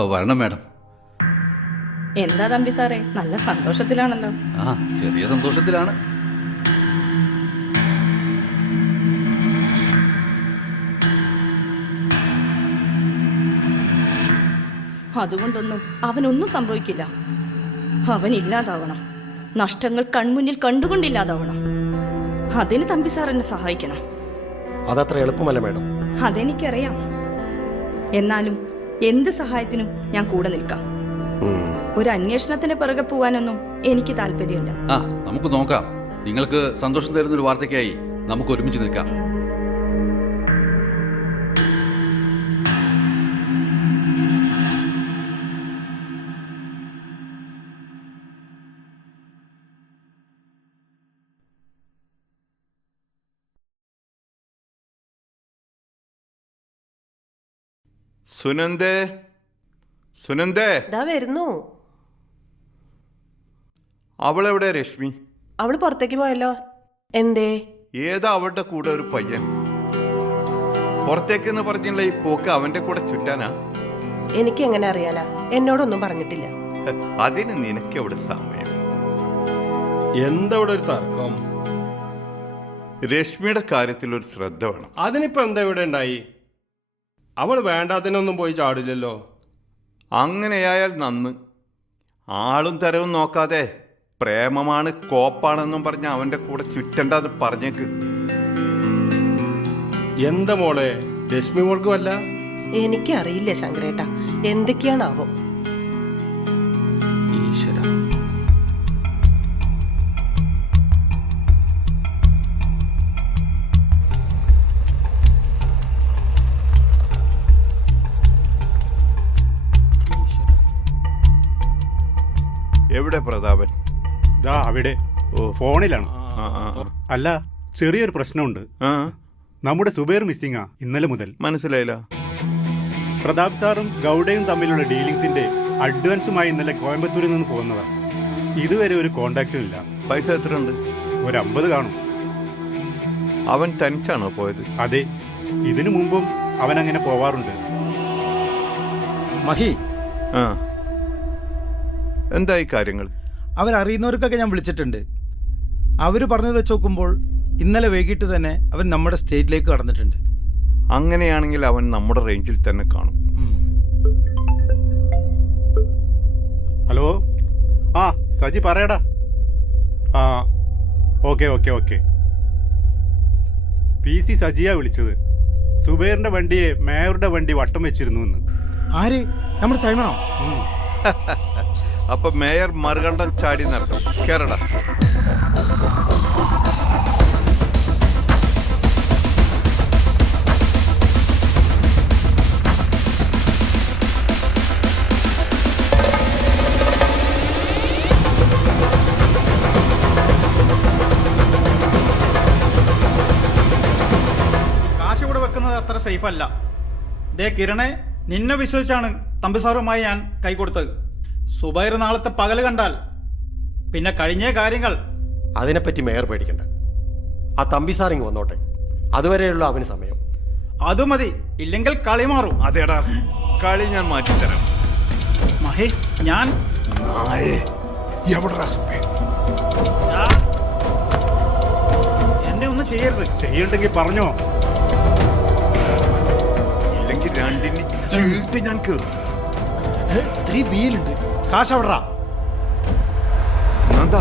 വരണം മാഡം. എന്താ തമ്പി സാറേ, നല്ല സന്തോഷത്തിലാണല്ലോ. ആ, ചെറിയ സന്തോഷത്തിലാണ്. അതുകൊണ്ടൊന്നും അവനൊന്നും സംഭവിക്കില്ല. അവൻ ഇല്ലാതാവണം. നഷ്ടങ്ങൾ കൺമുന്നിൽ കണ്ടുകൊണ്ടില്ലാതാവണം. അതിന് തമ്പി സാർ എന്നെ സഹായിക്കണം. അതത്ര എളുപ്പമല്ല മാഡം. അതെനിക്കറിയാം. എന്നാലും എന്ത് സഹായത്തിനും ഞാൻ കൂടെ നിൽക്കാം. ഒരു അന്വേഷണത്തിന് പിറകെ പോവാനൊന്നും എനിക്ക് താല്പര്യമില്ല. ആ, നമുക്ക് നോക്കാം. നിങ്ങൾക്ക് സന്തോഷം തരുന്നൊരു വാർത്തയ്ക്കായി നമുക്ക് ഒരുമിച്ച് നിൽക്കാം. സുനന്ദേ, സുനന്ദേ, വരുന്നു. അവളെവിടെ രശ്മി? അവള് പുറത്തേക്ക് പോയല്ലോ. എന്തേ? ഏതാ അവളുടെ കൂടെ ഒരു പയ്യൻ? പുറത്തേക്കെന്ന് പറഞ്ഞുള്ള ഈ പോക്ക് അവന്റെ കൂടെ ചുറ്റാനാ? എനിക്ക് എങ്ങനെ അറിയാനാ? എന്നോടൊന്നും പറഞ്ഞിട്ടില്ല. അതിന് നിനക്കെവിടെ സമയം? എന്താ ഇവിടെ ഒരു തർക്കം? രശ്മിയുടെ കാര്യത്തിൽ ഒരു ശ്രദ്ധ വേണം. അതിനിപ്പോ എന്താ ഇവിടെ ഉണ്ടായി? അവൾ വേണ്ടാത്തിനൊന്നും പോയി ചാടില്ലല്ലോ. അങ്ങനെയായാൽ നന്ന്. ആളും തരവും നോക്കാതെ പ്രേമമാണ് കോപ്പാണെന്നും പറഞ്ഞ് അവന്റെ കൂടെ ചുറ്റണ്ടെന്ന് പറഞ്ഞേക്ക്. എന്താ മോളെ, രശ്മി മോൾക്ക് വല്ല? എനിക്കറിയില്ല ശങ്കരേട്ടാ, എന്തൊക്കെയാണാവോ. ഈശ്വര, എവിടെ പ്രതാപൻ? ദാ അവിടെ ഫോണിലാണ്. അല്ല, ചെറിയൊരു പ്രശ്നമുണ്ട്. നമ്മുടെ സുബൈർ മിസ്സിംഗാ ഇന്നലെ മുതൽ. മനസ്സിലായില്ല. പ്രതാപ് സാറും ഗൗഡയും തമ്മിലുള്ള ഡീലിങ്സിന്റെ അഡ്വാൻസുമായി ഇന്നലെ കോയമ്പത്തൂരിൽ നിന്ന് പോകുന്നതാ. ഇതുവരെ ഒരു കോണ്ടാക്റ്റും ഇല്ല. പൈസ എത്ര ഉണ്ട്? ഒരു 50 കാണും. അവൻ തനിച്ചാണോ പോയത്? അതെ, ഇതിനു മുമ്പും അവൻ അങ്ങനെ പോവാറുണ്ട്. മഹി, എന്തായി കാര്യങ്ങൾ? അവരറിയുന്നവർക്കൊക്കെ ഞാൻ വിളിച്ചിട്ടുണ്ട്. അവർ പറഞ്ഞത് വെച്ച് നോക്കുമ്പോൾ ഇന്നലെ വൈകിട്ട് തന്നെ അവൻ നമ്മുടെ സ്റ്റേറ്റിലേക്ക് കടന്നിട്ടുണ്ട്. അങ്ങനെയാണെങ്കിൽ അവൻ നമ്മുടെ റേഞ്ചിൽ തന്നെ കാണും. ഹലോ, ആ സജി പറയടാ. ആ, ഓക്കെ ഓക്കെ ഓക്കെ. PC സജിയാ വിളിച്ചത്. സുബൈറിന്റെ വണ്ടിയെ മേയറുടെ വണ്ടി വട്ടം വെച്ചിരുന്നു എന്ന്. ആര്? നമ്മുടെ സൈമണോ? അപ്പൊ മേയർ മറുകണ്ഠം ചാടി നടത്തും. കേരള കാശ് ഇവിടെ വെക്കുന്നത് അത്ര സേഫ് അല്ല. ദേ കിരണെ, നിന്നെ വിശ്വസിച്ചാണ് തമ്പിസാറുമായി ഞാൻ കൈ കൊടുത്തത്. സുബൈർ നാളത്തെ പകല് കണ്ടാൽ പിന്നെ കഴിഞ്ഞ കാര്യങ്ങൾ. അതിനെപ്പറ്റി മേയർ പേടിക്കണ്ട. ആ തമ്പി സാറിങ് വന്നോട്ടെ. അതുവരെയുള്ള അവന് സമയം. അത് മതി, ഇല്ലെങ്കിൽ കളി മാറും. അതേടാ, കളി ഞാൻ മാറ്റിത്തരാം. മഹേ, ഞാൻ എന്നെ ഒന്നും ചെയ്യരുത്. ചെയ്യണ്ടെങ്കിൽ പറഞ്ഞോ. ഇല്ലെങ്കിൽ രണ്ടിന് ചീട്ട് ഞാൻ കേറും. 3Bയിലുണ്ട്. കാശ് എവിടാ? എന്താ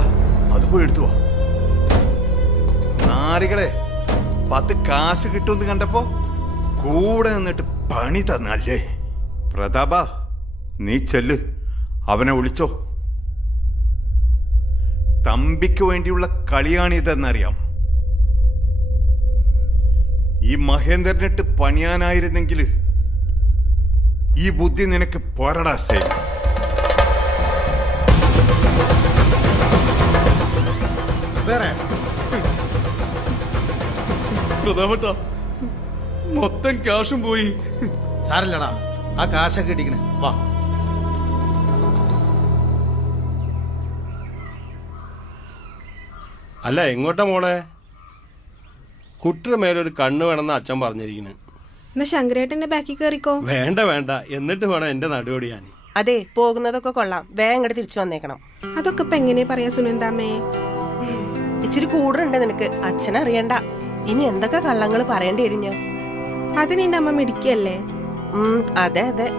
അത് പോയി എടുത്തു വാ. നാരികളെ, 10 കാശ് കിട്ടുമെന്ന് കണ്ടപ്പോ കൂടെ നിന്നിട്ട് പണി തന്നല്ലേ. പ്രതാപ, നീ ചെല്ല്, അവനെ വിളിച്ചോ. തമ്പിക്ക് വേണ്ടിയുള്ള കളിയാണിതെന്നറിയാം. ഈ മഹേന്ദ്രനിട്ട് പണിയാനായിരുന്നെങ്കിൽ ഈ ബുദ്ധി നിനക്ക് പോരടാ സേന. പ്രതാപട്ട, മൊത്തം ക്യാഷും പോയി. സാരല്ലടാ, ആ കാശൊക്കെ ഇടിക്കണേ. വാ. അല്ല, എങ്ങോട്ടാ മോളെ? കുട്ടിയുടെ മേലൊരു കണ്ണ് വേണമെന്ന് അച്ഛൻ പറഞ്ഞിരിക്കുന്നു. എന്നാ ശങ്കരേട്ടന്റെ ബാക്കിൽ കയറിക്കോ. വേണ്ട വേണ്ട, എന്നിട്ട് വേണം എന്റെ നടുവടിയാൻ. അതെ, പോകുന്നതൊക്കെ കൊള്ളാം, വേഗം ഇങ്ങോട്ട് തിരിച്ചു വന്നേക്കണം. അതൊക്കെ ഇപ്പൊ എങ്ങനെ പറയാ സുനന്ദാമ്മേ? ഇച്ചിരി കൂടുണ്ട് നിനക്ക്, അച്ഛനറിയണ്ട. ഇനി എന്തൊക്കെ കള്ളങ്ങൾ പറയേണ്ടി വരും ഞാൻ. അതിന് എന്റെ അമ്മ മിടിക്കല്ലേ? അതെ അതെ.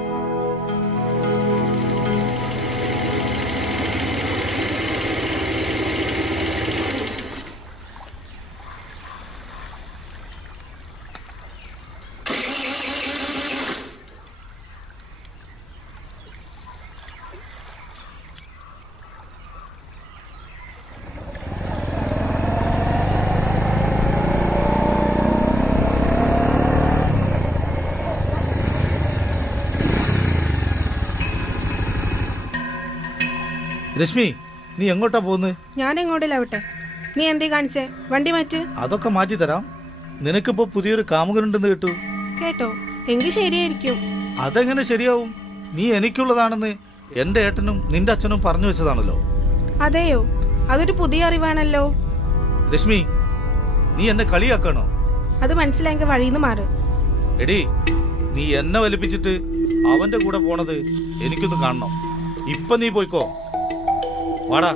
രശ്മി, നീ എങ്ങോട്ടാ പോകുന്നത്? ഞാൻ എങ്ങോട്ടില്ലാവട്ടെ, നീ എന്തേ കാണിച്ചേ? വണ്ടി മാറ്റ്. അതൊക്കെ മാറ്റി തരാം. നിനക്കിപ്പോ പുതിയൊരു കാമുകനുണ്ടെന്ന് കേട്ടു. കേട്ടോ? എങ്കിൽ ശരിയായിരിക്കും. അതെങ്ങനെ ശരിയാവും? നീ എനിക്കുള്ളതാണെന്ന് എന്റെ ഏട്ടനും നിന്റെ അച്ഛനും പറഞ്ഞു വെച്ചതാണല്ലോ. അതെയോ? അതൊരു പുതിയ അറിവാണല്ലോ. രശ്മി, നീ എന്നെ കളിയാക്കണോ? അത് മനസ്സിലായെങ്കിൽ വഴിന്ന് മാറ്. എടി, നീ എന്നെ വലിപ്പിച്ചിട്ട് അവന്റെ കൂടെ പോണത് എനിക്കൊന്ന് കാണണം. ഇപ്പൊ നീ പോയിക്കോ. വാടാ.